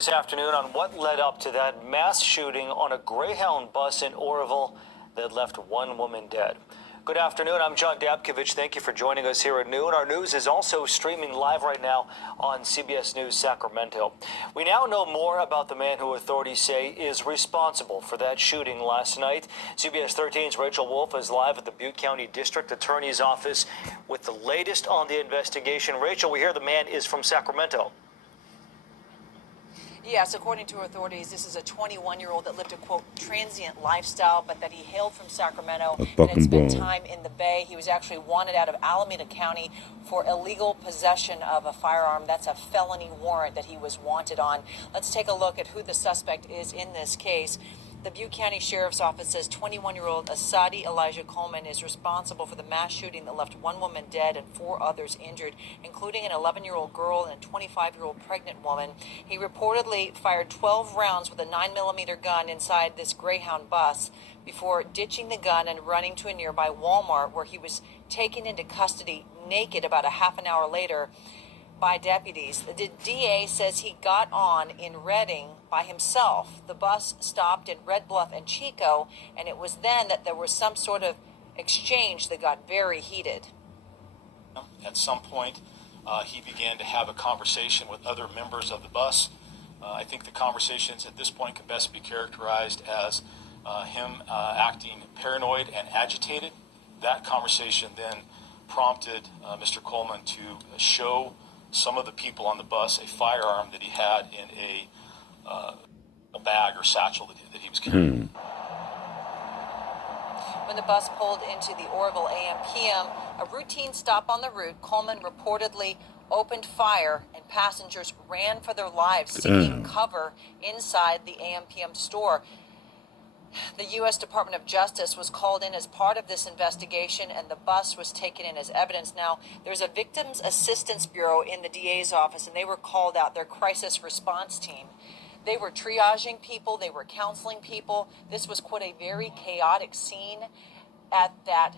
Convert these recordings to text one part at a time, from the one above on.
This afternoon on what led up to that mass shooting on a Greyhound bus in Oroville that left one woman dead. Good afternoon. I'm John Dabkovich. Thank you for joining us here at noon. Our news is also streaming live right now on CBS News Sacramento. We now know more about the man who authorities say is responsible for that shooting last night. CBS 13's Rachel Wolf is live at the Butte County District Attorney's Office with the latest on the investigation. Rachel, we hear the man is from Sacramento. Yes, according to authorities, this is a 21-year-old that lived a, quote, transient lifestyle, but that he hailed from Sacramento and had spent time in the Bay. He was actually wanted out of Alameda County for illegal possession of a firearm. That's a felony warrant that he was wanted on. Let's take a look at who the suspect is in this case. The Butte County Sheriff's Office says 21-year-old ASAAHDI Elijah Coleman is responsible for the mass shooting that left one woman dead and 4 others injured, including an 11-year-old girl and a 25-year-old pregnant woman. He reportedly fired 12 rounds with a 9mm gun inside this Greyhound bus before ditching the gun and running to a nearby Walmart, where he was taken into custody naked about a half an hour later by deputies. The DA says he got on in Redding by himself. The bus stopped in Red Bluff and Chico, and it was then that there was some sort of exchange that got very heated. At some point, he began to have a conversation with other members of the bus. I think the conversations at this point can best be characterized as him acting paranoid and agitated. That conversation then prompted Mr. Coleman to show some of the people on the bus a firearm that he had in a bag or satchel that he was carrying. When the bus pulled into the Oroville AM/PM, a routine stop on the route, Coleman reportedly opened fire and passengers ran for their lives, seeking cover inside the AM/PM store. The U.S. Department of Justice was called in as part of this investigation, and the bus was taken in as evidence. Now, there's a Victims Assistance Bureau in the DA's office, and they were called out, their crisis response team. They were triaging people, they were counseling people. This was, quote, a very chaotic scene at that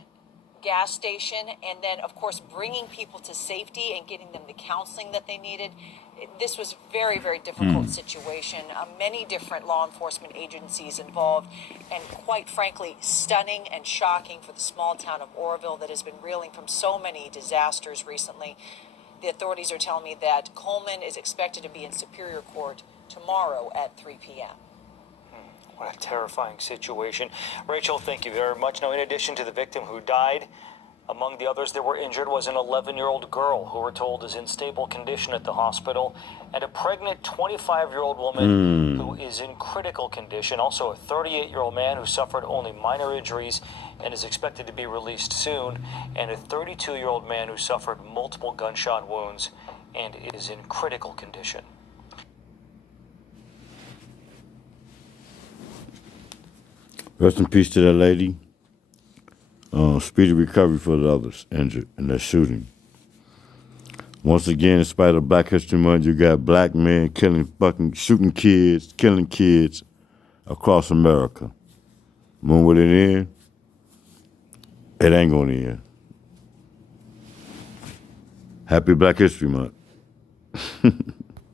gas station, and then, of course, bringing people to safety and getting them the counseling that they needed. This was a very, very difficult situation. Many different law enforcement agencies involved, and quite frankly, stunning and shocking for the small town of Oroville that has been reeling from so many disasters recently. The authorities are telling me that Coleman is expected to be in Superior Court tomorrow at 3 p.m. What a terrifying situation. Rachel, thank you very much. Now, in addition to the victim who died, among the others that were injured was an 11-year-old girl who we're told is in stable condition at the hospital, and a pregnant 25-year-old woman who is in critical condition. Also, a 38-year-old man who suffered only minor injuries and is expected to be released soon, and a 32-year-old man who suffered multiple gunshot wounds and is in critical condition. Rest in peace to that lady. Speedy recovery for the others injured in that shooting. Once again, in spite of Black History Month, you got black men shooting kids, killing kids across America. When will it end? It ain't gonna end. Happy Black History Month.